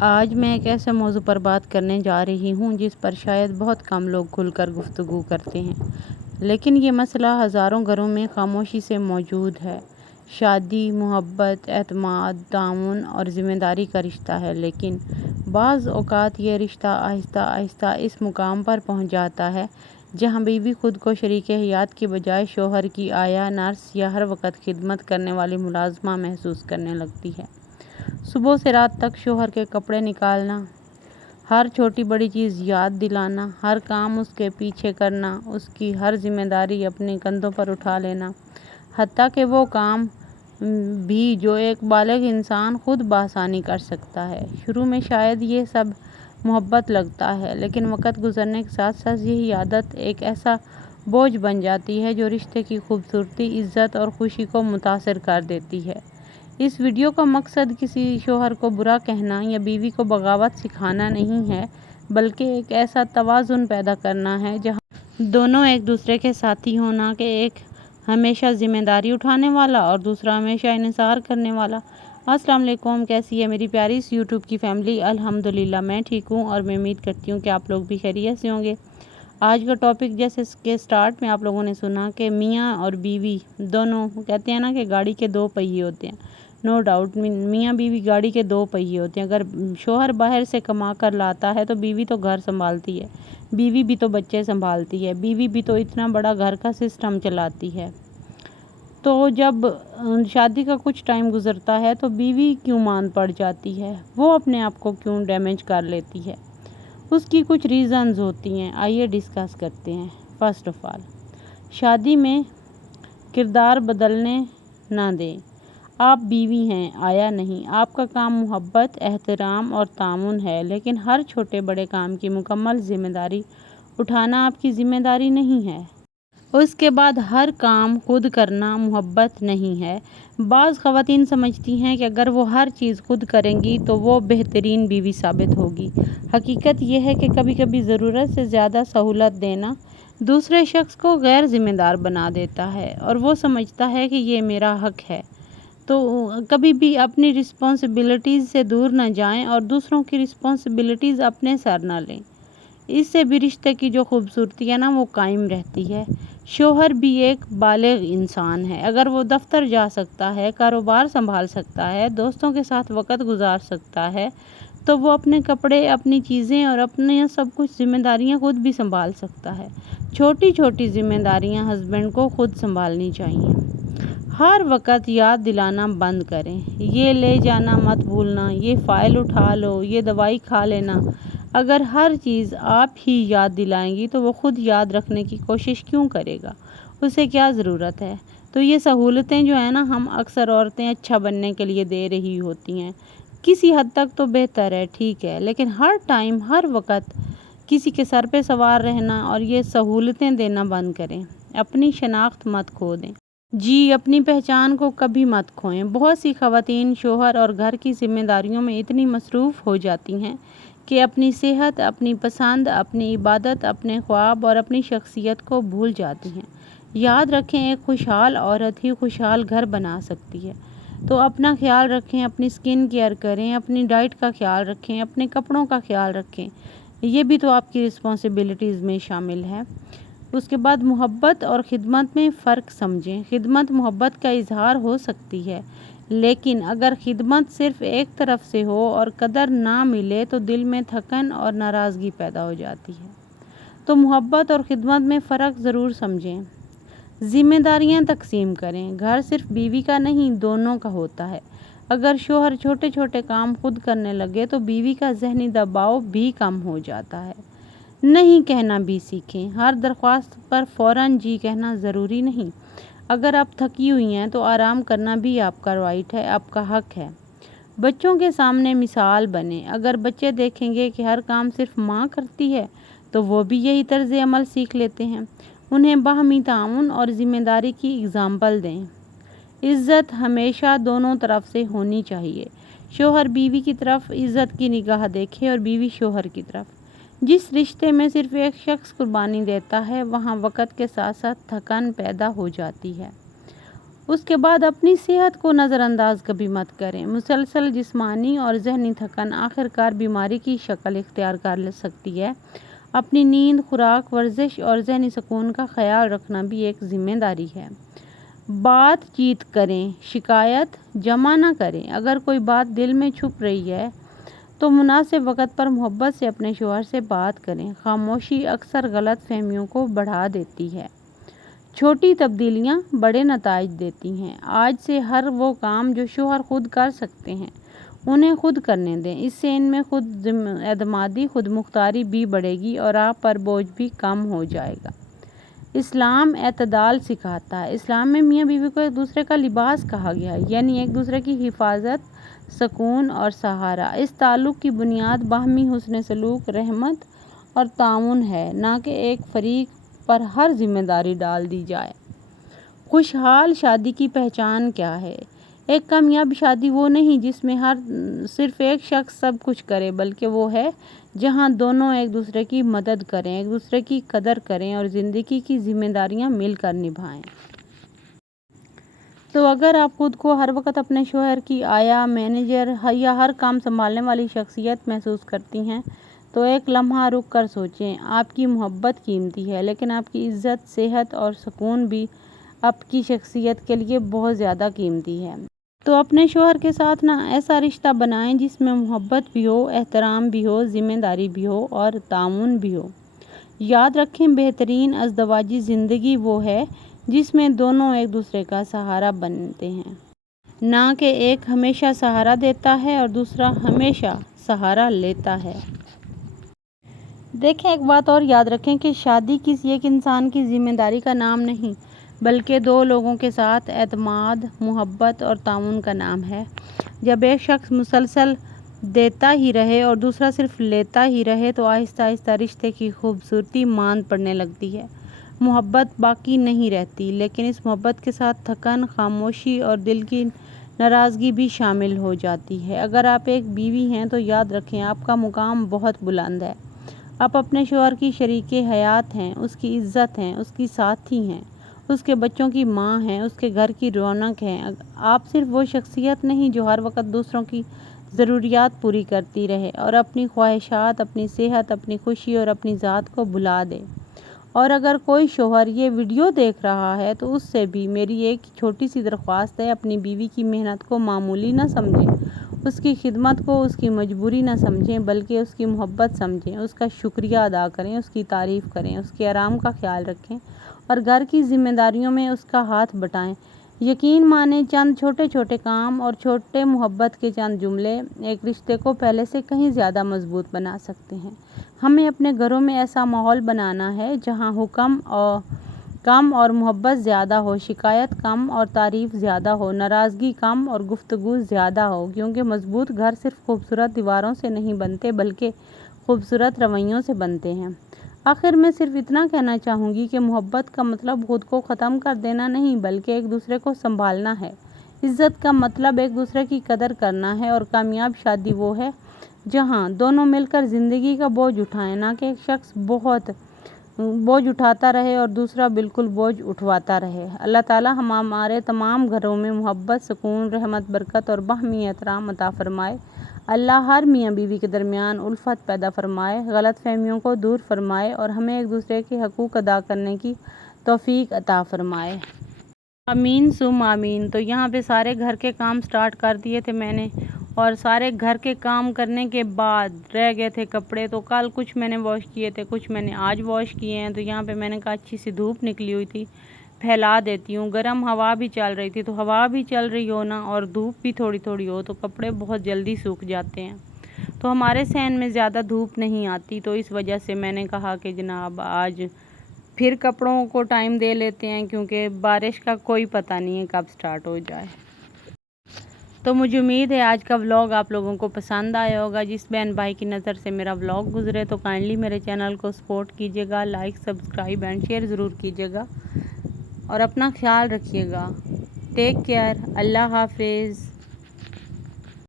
آج میں ایک ایسے موضوع پر بات کرنے جا رہی ہوں جس پر شاید بہت کم لوگ کھل کر گفتگو کرتے ہیں، لیکن یہ مسئلہ ہزاروں گھروں میں خاموشی سے موجود ہے۔ شادی محبت، اعتماد، تعاون اور ذمہ داری کا رشتہ ہے، لیکن بعض اوقات یہ رشتہ آہستہ آہستہ اس مقام پر پہنچ جاتا ہے جہاں بیوی خود کو شریک حیات کی بجائے شوہر کی آیا، نرس یا ہر وقت خدمت کرنے والی ملازمہ محسوس کرنے لگتی ہے۔ صبح سے رات تک شوہر کے کپڑے نکالنا، ہر چھوٹی بڑی چیز یاد دلانا، ہر کام اس کے پیچھے کرنا، اس کی ہر ذمہ داری اپنے کندھوں پر اٹھا لینا، حتیٰ کہ وہ کام بھی جو ایک بالغ انسان خود بآسانی کر سکتا ہے۔ شروع میں شاید یہ سب محبت لگتا ہے، لیکن وقت گزرنے کے ساتھ ساتھ یہی عادت ایک ایسا بوجھ بن جاتی ہے جو رشتے کی خوبصورتی، عزت اور خوشی کو متاثر کر دیتی ہے۔ اس ویڈیو کا مقصد کسی شوہر کو برا کہنا یا بیوی کو بغاوت سکھانا نہیں ہے، بلکہ ایک ایسا توازن پیدا کرنا ہے جہاں دونوں ایک دوسرے کے ساتھی ہوں، نہ کہ ایک ہمیشہ ذمہ داری اٹھانے والا اور دوسرا ہمیشہ انحصار کرنے والا۔ السلام علیکم، کیسی ہے میری پیاری سی یوٹیوب کی فیملی؟ الحمدللہ میں ٹھیک ہوں اور میں امید کرتی ہوں کہ آپ لوگ بھی خیریت سے ہوں گے۔ آج کا ٹاپک جیسے کہ سٹارٹ میں آپ لوگوں نے سنا کہ میاں اور بیوی دونوں کہتے ہیں نا کہ گاڑی کے دو پہیے ہوتے ہیں۔ نو ڈاؤٹ، میاں بیوی گاڑی کے دو پہیے ہوتے ہیں۔ اگر شوہر باہر سے کما کر لاتا ہے تو بیوی تو گھر سنبھالتی ہے، بیوی بھی تو بچے سنبھالتی ہے، بیوی بھی تو اتنا بڑا گھر کا سسٹم چلاتی ہے۔ تو جب شادی کا کچھ ٹائم گزرتا ہے تو بیوی کیوں مان پڑ جاتی ہے؟ وہ اپنے آپ کو کیوں ڈیمیج کر لیتی ہے؟ اس کی کچھ ریزنز ہوتی ہیں، آئیے ڈسکس کرتے ہیں۔ فرسٹ آف آل، شادی میں کردار بدلنے نہ دیں۔ آپ بیوی ہیں، آیا نہیں۔ آپ کا کام محبت، احترام اور تعاون ہے، لیکن ہر چھوٹے بڑے کام کی مکمل ذمہ داری اٹھانا آپ کی ذمہ داری نہیں ہے۔ اس کے بعد ہر کام خود کرنا محبت نہیں ہے۔ بعض خواتین سمجھتی ہیں کہ اگر وہ ہر چیز خود کریں گی تو وہ بہترین بیوی ثابت ہوگی۔ حقیقت یہ ہے کہ کبھی کبھی ضرورت سے زیادہ سہولت دینا دوسرے شخص کو غیر ذمہ دار بنا دیتا ہے اور وہ سمجھتا ہے کہ یہ میرا حق ہے۔ تو کبھی بھی اپنی رسپانسبلٹیز سے دور نہ جائیں اور دوسروں کی رسپانسبلٹیز اپنے سر نہ لیں۔ اس سے بھی رشتے کی جو خوبصورتی ہے نا وہ قائم رہتی ہے۔ شوہر بھی ایک بالغ انسان ہے۔ اگر وہ دفتر جا سکتا ہے، کاروبار سنبھال سکتا ہے، دوستوں کے ساتھ وقت گزار سکتا ہے، تو وہ اپنے کپڑے، اپنی چیزیں اور اپنے سب کچھ ذمہ داریاں خود بھی سنبھال سکتا ہے۔ چھوٹی چھوٹی ذمہ داریاں ہسبینڈ کو خود سنبھالنی چاہیے۔ ہر وقت یاد دلانا بند کریں، یہ لے جانا مت بھولنا، یہ فائل اٹھا لو، یہ دوائی کھا لینا۔ اگر ہر چیز آپ ہی یاد دلائیں گی تو وہ خود یاد رکھنے کی کوشش کیوں کرے گا؟ اسے کیا ضرورت ہے؟ تو یہ سہولتیں جو ہیں نا ہم اکثر عورتیں اچھا بننے کے لیے دے رہی ہوتی ہیں۔ کسی حد تک تو بہتر ہے، ٹھیک ہے، لیکن ہر ٹائم ہر وقت کسی کے سر پہ سوار رہنا اور یہ سہولتیں دینا بند کریں۔ اپنی شناخت مت کھو دیں۔ جی، اپنی پہچان کو کبھی مت کھوئیں۔ بہت سی خواتین شوہر اور گھر کی ذمہ داریوں میں اتنی مصروف ہو جاتی ہیں کہ اپنی صحت، اپنی پسند، اپنی عبادت، اپنے خواب اور اپنی شخصیت کو بھول جاتی ہیں۔ یاد رکھیں، ایک خوشحال عورت ہی خوشحال گھر بنا سکتی ہے۔ تو اپنا خیال رکھیں، اپنی سکن کیئر کریں، اپنی ڈائٹ کا خیال رکھیں، اپنے کپڑوں کا خیال رکھیں۔ یہ بھی تو آپ کی رسپانسبلٹیز میں شامل ہے۔ اس کے بعد محبت اور خدمت میں فرق سمجھیں۔ خدمت محبت کا اظہار ہو سکتی ہے، لیکن اگر خدمت صرف ایک طرف سے ہو اور قدر نہ ملے تو دل میں تھکن اور ناراضگی پیدا ہو جاتی ہے۔ تو محبت اور خدمت میں فرق ضرور سمجھیں۔ ذمہ داریاں تقسیم کریں۔ گھر صرف بیوی کا نہیں، دونوں کا ہوتا ہے۔ اگر شوہر چھوٹے چھوٹے کام خود کرنے لگے تو بیوی کا ذہنی دباؤ بھی کم ہو جاتا ہے۔ نہیں کہنا بھی سیکھیں۔ ہر درخواست پر فوراً جی کہنا ضروری نہیں۔ اگر آپ تھکی ہوئی ہیں تو آرام کرنا بھی آپ کا رائٹ ہے، آپ کا حق ہے۔ بچوں کے سامنے مثال بنیں۔ اگر بچے دیکھیں گے کہ ہر کام صرف ماں کرتی ہے تو وہ بھی یہی طرز عمل سیکھ لیتے ہیں۔ انہیں باہمی تعاون اور ذمہ داری کی اگزامپل دیں۔ عزت ہمیشہ دونوں طرف سے ہونی چاہیے۔ شوہر بیوی کی طرف عزت کی نگاہ دیکھے اور بیوی شوہر کی طرف۔ جس رشتے میں صرف ایک شخص قربانی دیتا ہے وہاں وقت کے ساتھ ساتھ تھکن پیدا ہو جاتی ہے۔ اس کے بعد اپنی صحت کو نظر انداز کبھی مت کریں۔ مسلسل جسمانی اور ذہنی تھکن آخر کار بیماری کی شکل اختیار کر سکتی ہے۔ اپنی نیند، خوراک، ورزش اور ذہنی سکون کا خیال رکھنا بھی ایک ذمہ داری ہے۔ بات چیت کریں، شکایت جمع نہ کریں۔ اگر کوئی بات دل میں چھپ رہی ہے تو مناسب وقت پر محبت سے اپنے شوہر سے بات کریں۔ خاموشی اکثر غلط فہمیوں کو بڑھا دیتی ہے۔ چھوٹی تبدیلیاں بڑے نتائج دیتی ہیں۔ آج سے ہر وہ کام جو شوہر خود کر سکتے ہیں انہیں خود کرنے دیں۔ اس سے ان میں خود اعتمادی، خود مختاری بھی بڑھے گی اور آپ پر بوجھ بھی کم ہو جائے گا۔ اسلام اعتدال سکھاتا ہے۔ اسلام میں میاں بیوی کو ایک دوسرے کا لباس کہا گیا ہے، یعنی ایک دوسرے کی حفاظت، سکون اور سہارا۔ اس تعلق کی بنیاد باہمی حسن سلوک، رحمت اور تعاون ہے، نہ کہ ایک فریق پر ہر ذمہ داری ڈال دی جائے۔ خوشحال شادی کی پہچان کیا ہے؟ ایک کامیاب شادی وہ نہیں جس میں صرف ایک شخص سب کچھ کرے، بلکہ وہ ہے جہاں دونوں ایک دوسرے کی مدد کریں، ایک دوسرے کی قدر کریں اور زندگی کی ذمہ داریاں مل کر نبھائیں۔ تو اگر آپ خود کو ہر وقت اپنے شوہر کی آیا، مینیجر یا ہر کام سنبھالنے والی شخصیت محسوس کرتی ہیں تو ایک لمحہ رک کر سوچیں۔ آپ کی محبت قیمتی ہے، لیکن آپ کی عزت، صحت اور سکون بھی آپ کی شخصیت کے لیے بہت زیادہ قیمتی ہے۔ تو اپنے شوہر کے ساتھ ایسا رشتہ بنائیں جس میں محبت بھی ہو، احترام بھی ہو، ذمہ داری بھی ہو اور تعاون بھی ہو۔ یاد رکھیں، بہترین ازدواجی زندگی وہ ہے جس میں دونوں ایک دوسرے کا سہارا بنتے ہیں، نہ کہ ایک ہمیشہ سہارا دیتا ہے اور دوسرا ہمیشہ سہارا لیتا ہے۔ دیکھیں، ایک بات اور یاد رکھیں کہ شادی کسی ایک انسان کی ذمہ داری کا نام نہیں، بلکہ دو لوگوں کے ساتھ اعتماد، محبت اور تعاون کا نام ہے۔ جب ایک شخص مسلسل دیتا ہی رہے اور دوسرا صرف لیتا ہی رہے تو آہستہ آہستہ رشتے کی خوبصورتی ماند پڑنے لگتی ہے۔ محبت باقی نہیں رہتی، لیکن اس محبت کے ساتھ تھکن، خاموشی اور دل کی ناراضگی بھی شامل ہو جاتی ہے۔ اگر آپ ایک بیوی ہیں تو یاد رکھیں، آپ کا مقام بہت بلند ہے۔ آپ اپنے شوہر کی شریک حیات ہیں، اس کی عزت ہیں، اس کی ساتھی ہیں، اس کے بچوں کی ماں ہیں، اس کے گھر کی رونق ہیں۔ آپ صرف وہ شخصیت نہیں جو ہر وقت دوسروں کی ضروریات پوری کرتی رہے اور اپنی خواہشات، اپنی صحت، اپنی خوشی اور اپنی ذات کو بھلا دے۔ اور اگر کوئی شوہر یہ ویڈیو دیکھ رہا ہے تو اس سے بھی میری ایک چھوٹی سی درخواست ہے، اپنی بیوی کی محنت کو معمولی نہ سمجھیں، اس کی خدمت کو اس کی مجبوری نہ سمجھیں، بلکہ اس کی محبت سمجھیں، اس کا شکریہ ادا کریں، اس کی تعریف کریں، اس کے آرام کا خیال رکھیں اور گھر کی ذمہ داریوں میں اس کا ہاتھ بٹائیں۔ یقین مانیں، چند چھوٹے چھوٹے کام اور چھوٹے محبت کے چند جملے ایک رشتے کو پہلے سے کہیں زیادہ مضبوط بنا سکتے ہیں۔ ہمیں اپنے گھروں میں ایسا ماحول بنانا ہے جہاں حکم کم اور محبت زیادہ ہو، شکایت کم اور تعریف زیادہ ہو، ناراضگی کم اور گفتگو زیادہ ہو، کیونکہ مضبوط گھر صرف خوبصورت دیواروں سے نہیں بنتے بلکہ خوبصورت رویوں سے بنتے ہیں۔ آخر میں صرف اتنا کہنا چاہوں گی کہ محبت کا مطلب خود کو ختم کر دینا نہیں، بلکہ ایک دوسرے کو سنبھالنا ہے۔ عزت کا مطلب ایک دوسرے کی قدر کرنا ہے، اور کامیاب شادی وہ ہے جہاں دونوں مل کر زندگی کا بوجھ اٹھائیں، نہ کہ ایک شخص بہت بوجھ اٹھاتا رہے اور دوسرا بالکل بوجھ اٹھواتا رہے۔ اللہ تعالیٰ ہمارے تمام گھروں میں محبت، سکون، رحمت، برکت اور باہمی احترام عطا فرمائے۔ اللہ ہر میاں بیوی کے درمیان الفت پیدا فرمائے، غلط فہمیوں کو دور فرمائے اور ہمیں ایک دوسرے کے حقوق ادا کرنے کی توفیق عطا فرمائے۔ آمین ثم آمین۔ تو یہاں پہ سارے گھر کے کام سٹارٹ کر دیے تھے میں نے، اور سارے گھر کے کام کرنے کے بعد رہ گئے تھے کپڑے، تو کل کچھ میں نے واش کیے تھے، کچھ میں نے آج واش کیے ہیں۔ تو یہاں پہ میں نے کہا اچھی سی دھوپ نکلی ہوئی تھی، پھیلا دیتی ہوں۔ گرم ہوا بھی چل رہی تھی، تو ہوا بھی چل رہی ہو نا اور دھوپ بھی تھوڑی تھوڑی ہو تو کپڑے بہت جلدی سوکھ جاتے ہیں۔ تو ہمارے صحن میں زیادہ دھوپ نہیں آتی، تو اس وجہ سے میں نے کہا کہ جناب آج پھر کپڑوں کو ٹائم دے لیتے ہیں، کیونکہ بارش کا کوئی پتہ نہیں ہے کب سٹارٹ ہو جائے۔ تو مجھے امید ہے آج کا ولاگ آپ لوگوں کو پسند آیا ہوگا۔ جس بہن بھائی کی نظر سے میرا ولاگ گزرے تو کائنڈلی میرے چینل کو سپورٹ کیجیے گا، لائک، سبسکرائب اینڈ شیئر ضرور کیجیے گا، اور اپنا خیال رکھیے گا۔ ٹیک کیئر، اللہ حافظ۔